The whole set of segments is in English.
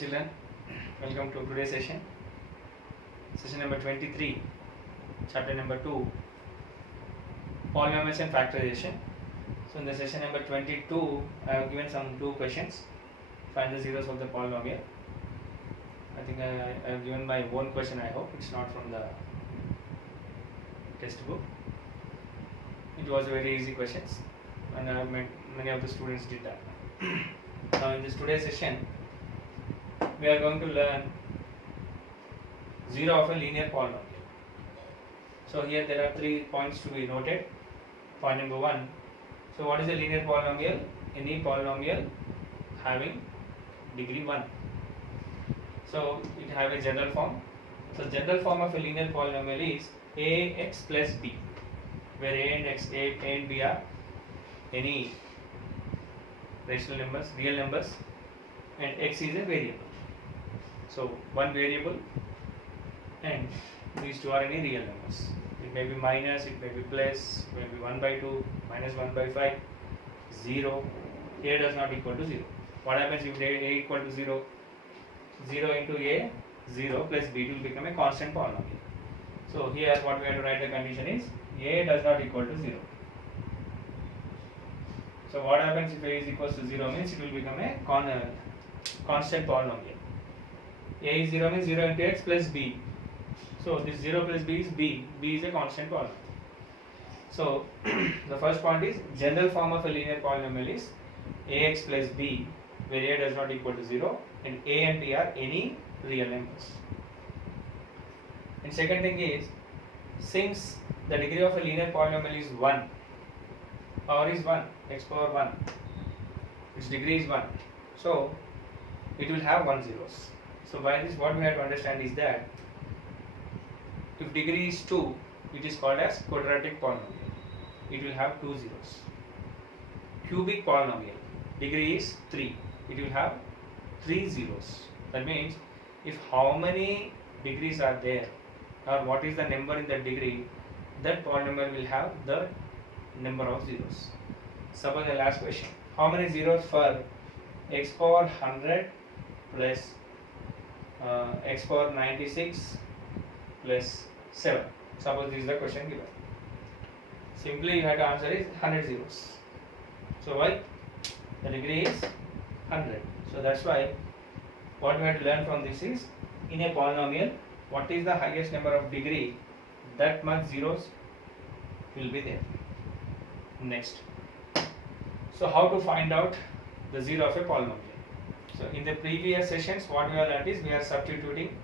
children, welcome to today's session number 23, chapter number 2, polynomials and factorization. So in the session number 22 I have given some two questions. Find the zeros of the polynomial. I think I have given my own question. I hope it's not from the textbook. It was very easy questions and many of the students did that. Now in this today's session we are going to learn zero of a linear polynomial. So here there are 3 points to be noted. Point number 1. So what is a linear polynomial? Any polynomial having degree 1. So it have a general form. So general form of a linear polynomial is ax plus b, where a and b are any rational numbers, real numbers, and x is a variable. So one variable and these two are any real numbers. It may be minus, it may be plus, it may be 1 by 2, minus 1 by 5, 0. A does not equal to 0. What happens if a equal to 0? 0 into a, 0 plus b, it will become a constant polynomial. So here what we have to write the condition is a does not equal to 0. So what happens if a is equals to 0 means it will become a constant polynomial. A is 0 means 0 into x plus b. So this 0 plus b is b. B is a constant polynomial. So the first point is general form of a linear polynomial is ax plus b, where a does not equal to 0 and a and b are any real numbers. And second thing is, since the degree of a linear polynomial is 1, power is 1, x power 1, its degree is 1, so it will have 1 zeros. So by this what we have to understand is that if degree is 2, it is called as quadratic polynomial. It will have 2 zeros. Cubic polynomial, degree is 3, it will have 3 zeros. That means if how many degrees are there or what is the number in the degree, that polynomial will have the number of zeros. Suppose the last question, how many zeros for x power 100 plus x power 96 plus 7? Suppose this is the question given. Simply you have to answer is 100 zeros. So why? The degree is 100. So that's why what we have to learn from this is, in a polynomial, what is the highest number of degree, that much zeros will be there. Next. So how to find out the zero of a polynomial? So in the previous sessions what we have learned is we are substituting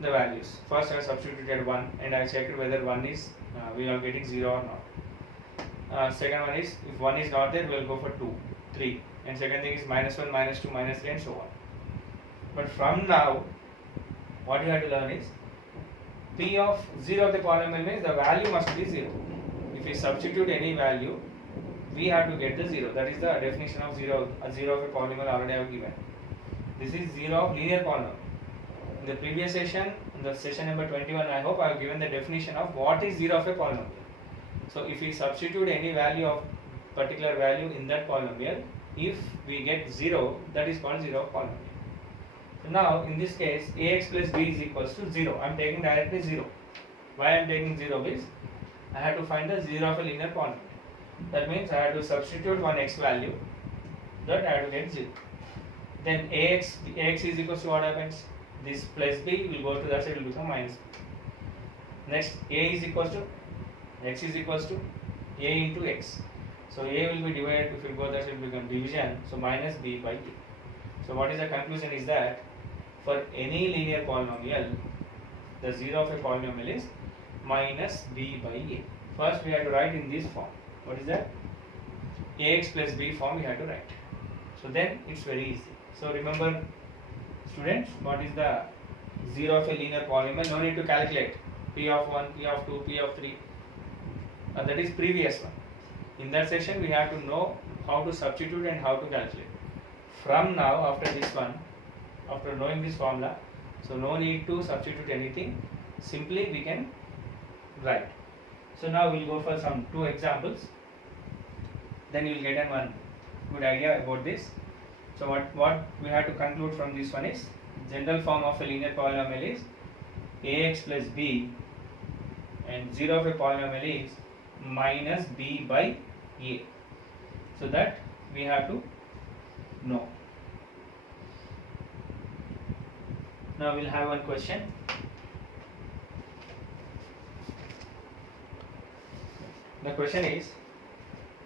the values. First I substituted 1 and I checked whether 1 is we are getting 0 or not. Second one is if 1 is not there we will go for 2, 3, and second thing is minus 1, minus 2, minus 3 and so on. But from now what you have to learn is p of 0 of the polynomial means the value must be 0. If we substitute any value we have to get the 0. That is the definition of 0. A 0 of a polynomial already I have given. This is 0 of linear polynomial. In the previous session, in the session number 21, I hope I have given the definition of what is 0 of a polynomial. So if we substitute any value of particular value in that polynomial, if we get 0, that is called 0 of polynomial. So now in this case ax plus b is equals to 0. I am taking directly 0. Why I am taking 0 is I have to find the 0 of a linear polynomial. That means I have to substitute one x value, that I have to get 0. Then ax is equals to what happens? This plus b will go to that side, will become minus b. Next a is equals to x is equals to a into x. So a will be divided, if you go that side, will become division, so minus b by a. So what is the conclusion is that for any linear polynomial the zero of a polynomial is minus b by a. First we have to write in this form. What is that? Ax plus b form we have to write. So then it's very easy. So remember students, what is the zero of a linear polynomial? No need to calculate p of 1, p of 2, p of 3. That is previous one. In that session we have to know how to substitute and how to calculate. From now, after this one, after knowing this formula, so no need to substitute anything. Simply we can write. So now we will go for some 2 examples. Then you will get one good idea about this. So what we have to conclude from this one is General form of a linear polynomial is ax plus b, and 0 of a polynomial is minus b by a. So that we have to know. Now we'll have one question. The question is,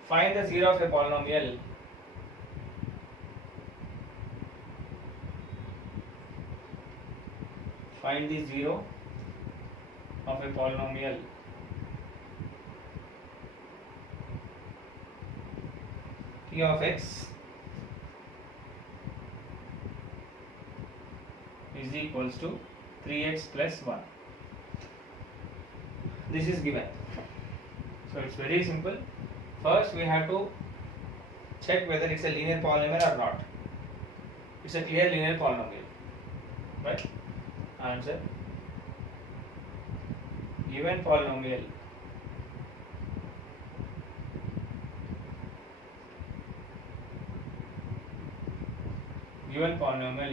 find the 0 of a polynomial find the 0 of a polynomial p of x is equals to 3x plus 1. This is given. So it's very simple. First we have to check whether it's a linear polynomial or not. It's a clear linear polynomial, right? Answer: given polynomial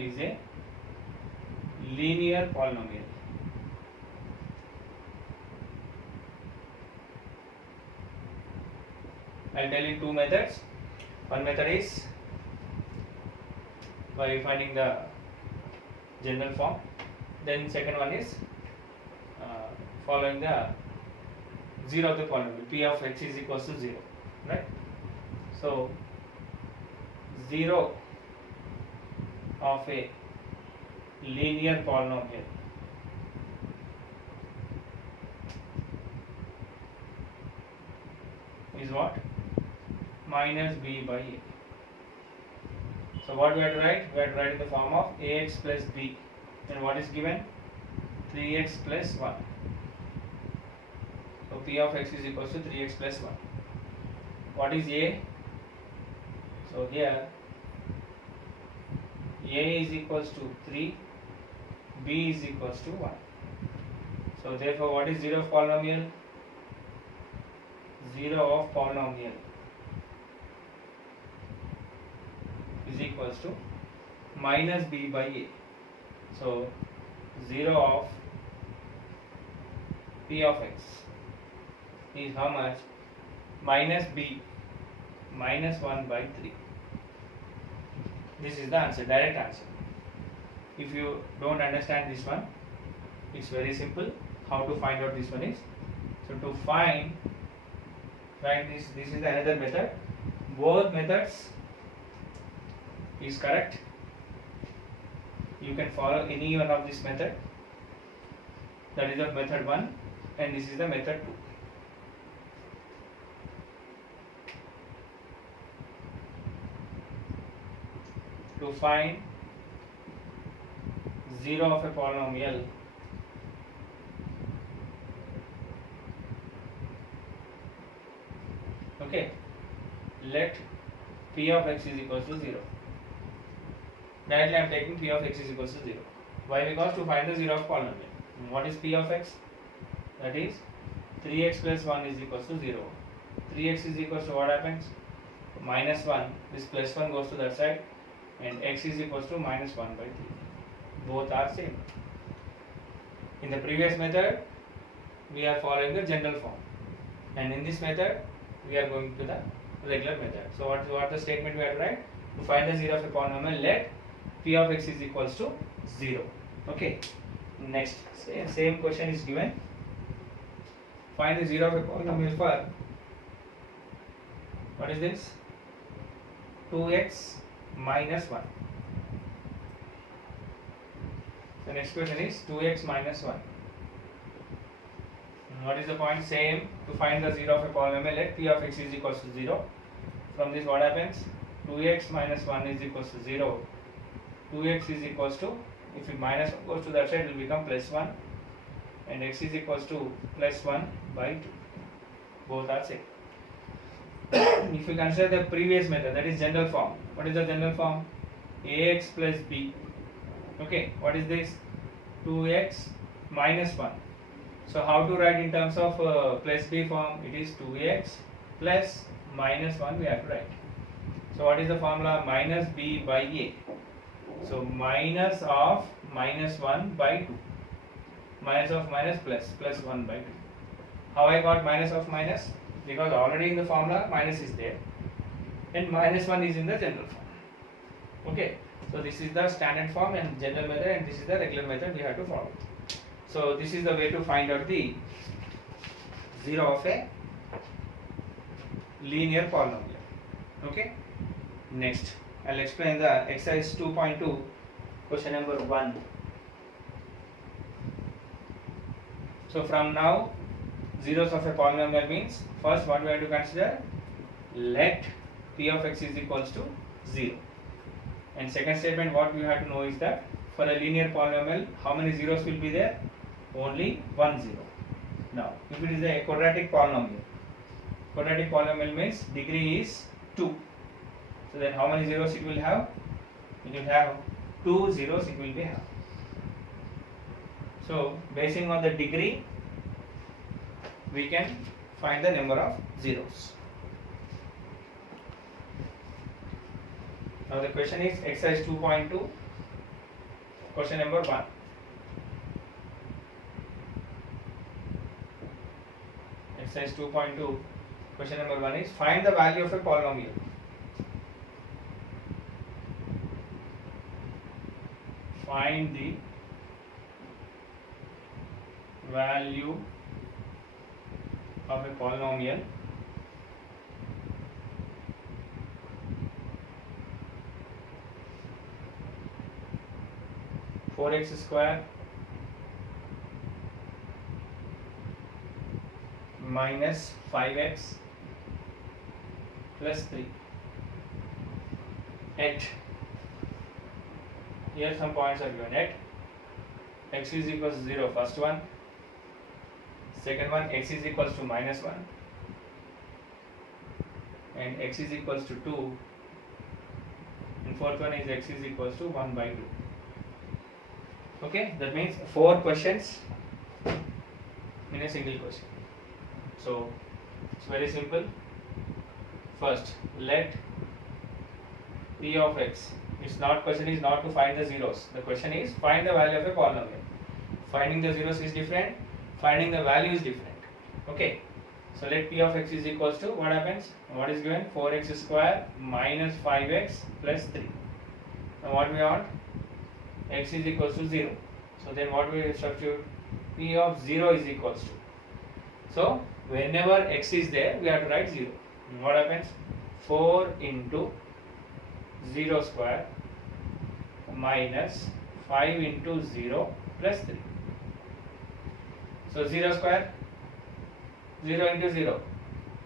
is a linear polynomial. I'll tell you two methods. One method is by finding the general form. Then second one is following the 0 of the polynomial. P of x is equals to 0, right? So 0 of a linear polynomial is what? Minus b by a. So what we have to write? We have to write in the form of ax plus b. And what is given? 3x plus 1. So p of x is equals to 3x plus 1. What is a? So here a is equals to 3, b is equals to 1. So therefore what is 0 of polynomial? 0 of polynomial is equals to minus b by a. So 0 of p of x is how much? Minus b minus 1 by 3. This is the answer, direct answer. If you don't understand this one, it's very simple how to find out this one is. So to find, right, this is another method. Both methods is correct. You can follow any one of this method. That is the method 1 and this is the method 2. To find 0 of a polynomial, okay, let p of x is equals to 0. Directly I am taking p of x is equals to 0. Why? Because to find the 0 of polynomial. What is p of x? That is 3x plus 1 is equals to 0. 3x is equals to what happens? Minus 1. This plus 1 goes to that side. And x is equals to minus 1 by 3. Both are same. In the previous method, we are following the general form, and in this method, we are going to the regular method. So what the statement we have to write? To find the 0 of a polynomial, let p of x is equals to 0. Okay. Next, same question is given. Find the 0 of a polynomial for, what is this? 2x minus 1. The next question is 2x minus 1. What is the point? Same. To find the 0 of a polynomial, let p of x is equals to 0. From this what happens? 2x minus 1 is equals to 0. 2x is equals to, if it minus 1 goes to that side, it will become plus 1. And x is equals to plus 1 by 2. Both are same. If you consider the previous method, that is general form. What is the general form? Ax plus b. Okay, what is this? 2x minus 1. So how to write in terms of plus b form? It is 2x plus minus 1 we have to write. So what is the formula? Minus b by a. So minus of minus 1 by 2. Minus of minus plus 1 by 2. How I got minus of minus? Because already in the formula minus is there and minus 1 is in the general form. Okay. So this is the standard form and general method, and this is the regular method we have to follow. So this is the way to find out the 0 of a linear polynomial. Okay. Next, I'll explain the exercise 2.2, question number 1. So from now, zeros of a polynomial means, first what we have to consider, let p of x is equals to 0. And second statement, what we have to know is that for a linear polynomial, how many zeros will be there? Only 1 0. Now, if it is a quadratic polynomial means degree is 2. So then how many zeros it will have? It will have 2 zeros it will be have. So basing on the degree, we can find the number of zeros. Now the question is exercise 2.2, question number 1. Exercise 2.2, question number 1 is find the value of a polynomial. Find the value of a polynomial for x square minus 5x plus 3 at, here some points are given, at x is equals to 0 first one, second one x is equals to minus 1 and x is equals to 2, and fourth one is x is equals to 1 by 2. Okay, that means 4 questions in a single question. So it's very simple. First, let p of x. Question is not to find the zeros. The question is find the value of a polynomial. Finding the zeros is different. Finding the value is different. Okay. So let p of x is equals to, what happens? What is given? 4x square minus 5x plus 3. Now what we want? X is equals to 0. So then what we substitute? P of 0 is equals to. So whenever x is there, we have to write 0. What happens? 4 into 0 square minus 5 into 0 plus 3. So 0 square, 0 into 0,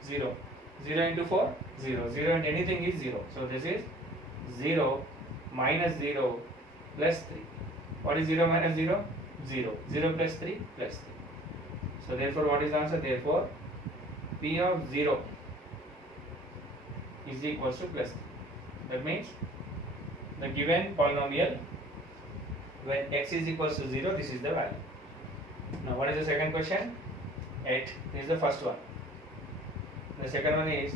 0, 0 into 4, 0, 0 and anything is 0. So this is 0 minus 0 plus 3. What is 0 minus 0? 0. 0 plus 3 plus 3. So therefore what is the answer? Therefore p of 0 is equals to plus 3. That means the given polynomial, when x is equals to 0, this is the value. Now what is the second question? At, this is the first one. The second one is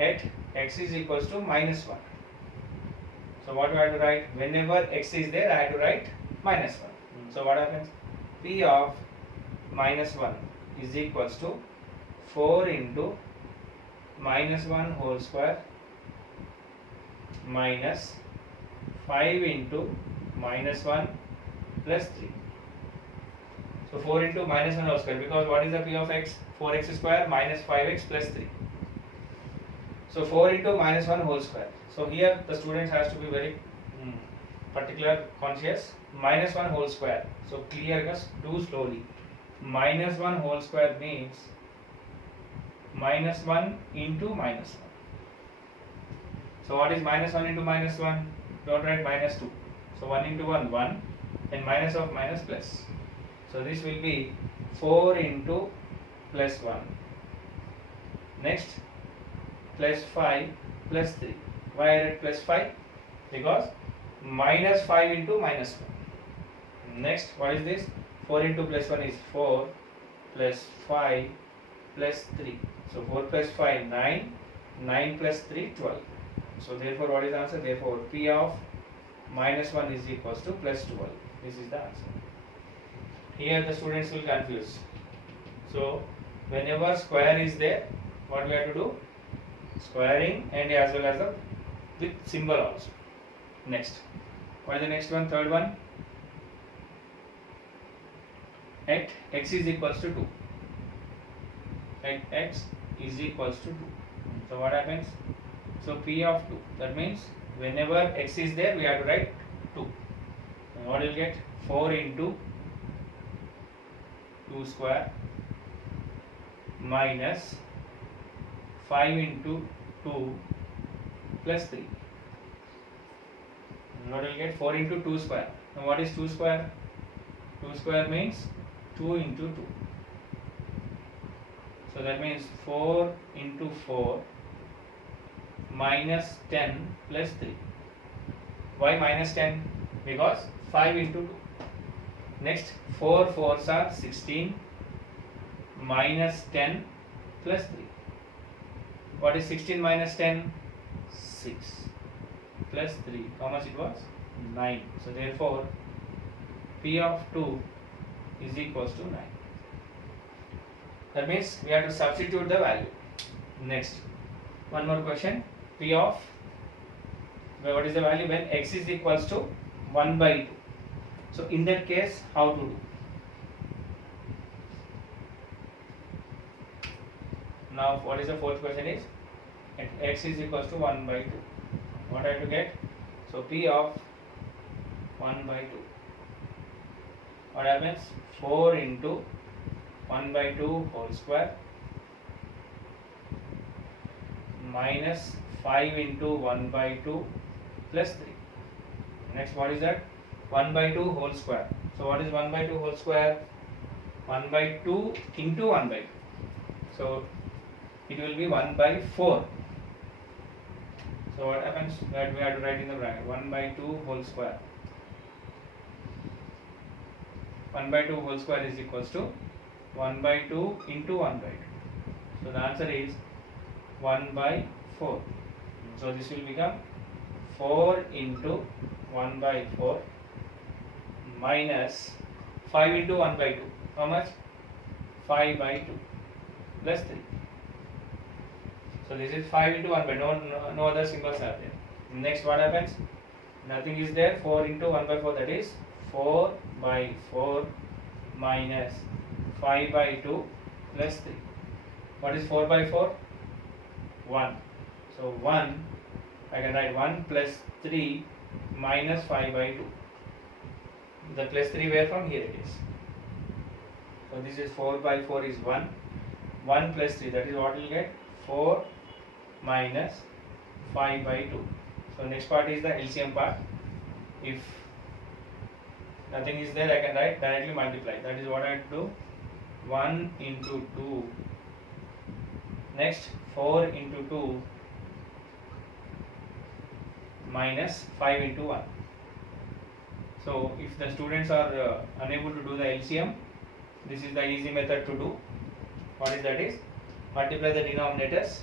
at x is equals to minus 1. So what do I have to write? Whenever x is there, I have to write minus 1. So what happens? P of minus 1 is equals to 4 into minus 1 whole square minus 5 into minus 1 plus 3. So 4 into minus 1 whole square, because what is the p of x? 4x square minus 5x plus 3. So 4 into minus 1 whole square. So here the students has to be very particular, conscious. Minus 1 whole square. So clear, just do slowly. Minus 1 whole square means minus 1 into minus 1. So what is minus 1 into minus 1? Don't write minus 2. So 1 into 1, 1, and minus of minus plus. So this will be 4 into plus 1. Next, plus 5 plus 3. Why I write plus 5? Because minus 5 into minus 1. Next, what is this? 4 into plus 1 is 4 plus 5 plus 3. So 4 plus 5, 9. 9 plus 3, 12. So therefore what is the answer? Therefore P of minus 1 is equals to plus 12. This is the answer. Here the students will confuse. So whenever square is there, what we have to do? Squaring and as well as the with symbol also. Next, what is the next one? Third one. At x is equals to 2. At x is equals to 2. So what happens? So p of 2. That means whenever x is there, we have to write 2. And what will get? 4 into 2 square minus 5 into 2 plus 3. And what will get? 4 into 2 square. Now what is 2 square? 2 square means 2 into 2. So that means 4 into 4 minus 10 plus 3. Why minus 10? Because 5 into 2. Next, 4 4s are 16 minus 10 plus 3. What is 16 minus 10? 6 plus 3. How much it was? 9. So therefore, P of 2 is equals to 9. That means we have to substitute the value. Next, one more question. P of, what is the value when x is equals to 1 by 2? So in that case, how to do? Now what is the fourth question is, at x is equals to 1 by 2. What I have to get? So P of 1 by 2. What happens? 4 into 1 by 2 whole square minus 5 into 1 by 2 plus 3. Next, what is that? 1 by 2 whole square. So what is 1 by 2 whole square? 1 by 2 into 1 by 2. So it will be 1 by 4. So what happens? That we have to write in the bracket 1 by 2 whole square. 1 by 2 whole square is equals to 1 by 2 into 1 by 2. So the answer is 1 by 4. So this will become 4 into 1 by 4 minus 5 into 1 by 2. How much? 5 by 2 plus 3. So this is 5 into 1 by no other symbols are there. Next, what happens? Nothing is there. 4 into 1 by 4, that is 4 by 4 minus 5 by 2 plus 3. What is 4 by 4? 1. So 1, I can write 1 plus 3 minus 5 by 2. The plus 3 where from? Here it is. So this is 4 by 4 is 1. 1 plus 3, that is what we will get? 4 minus 5 by 2. So next part is the LCM part. If nothing is there, I can write directly multiply. That is what I have to do. 1 into 2. Next, 4 into 2 minus 5 into 1. So if the students are unable to do the LCM, this is the easy method to do. What is that is? Multiply the denominators.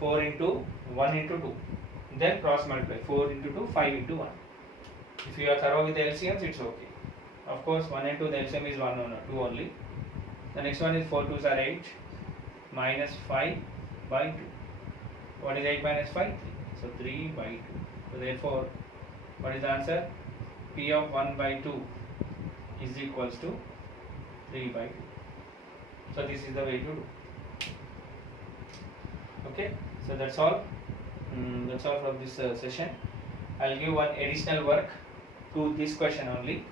4 into 1 into 2. Then cross multiply. 4 into 2, 5 into 1. If you are thorough with the LCMs, it's okay. Of course, 1 and 2, the LCM is 1 or 2 only. The next one is 4 2s are 8 minus 5 by 2. What is 8 minus 5? 3. So 3 by 2. So therefore, what is the answer? P of 1 by 2 is equals to 3 by 2. So this is the way to do. Okay. So that's all. That's all from this session. I'll give one additional work to this question only.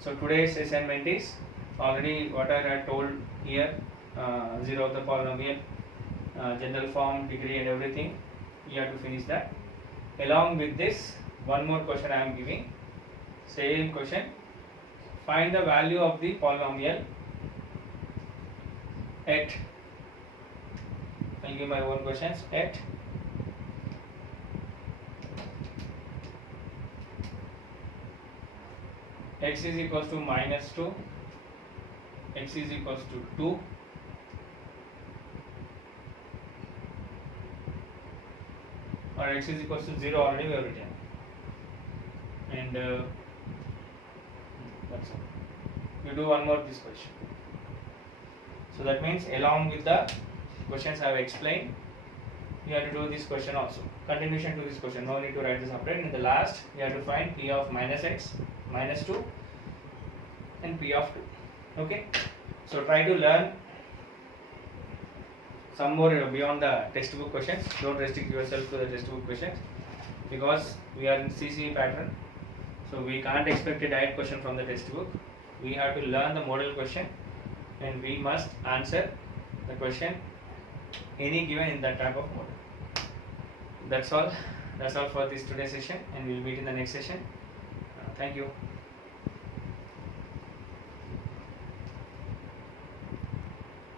So today's assignment is already what I had told here, zero of the polynomial, general form, degree and everything. You have to finish that. Along with this, one more question I am giving. Same question. Find the value of the polynomial at, I'll give my own questions, at x is equals to minus 2, x is equals to 2, or x is equals to 0 already we have written. and that's all. You do one more this question. So that means along with the questions I have explained, you have to do this question also. Continuation to this question. No need to write this separate. In the last, you have to find p of minus x, minus 2, and p of 2. Okay. So try to learn some more beyond the textbook questions. Don't restrict yourself to the textbook questions because we are in CCE pattern. So we can't expect a direct question from the textbook. We have to learn the model question and we must answer the question any given in that type of model. That's all for this today's session, and we'll meet in the next session. Thank you.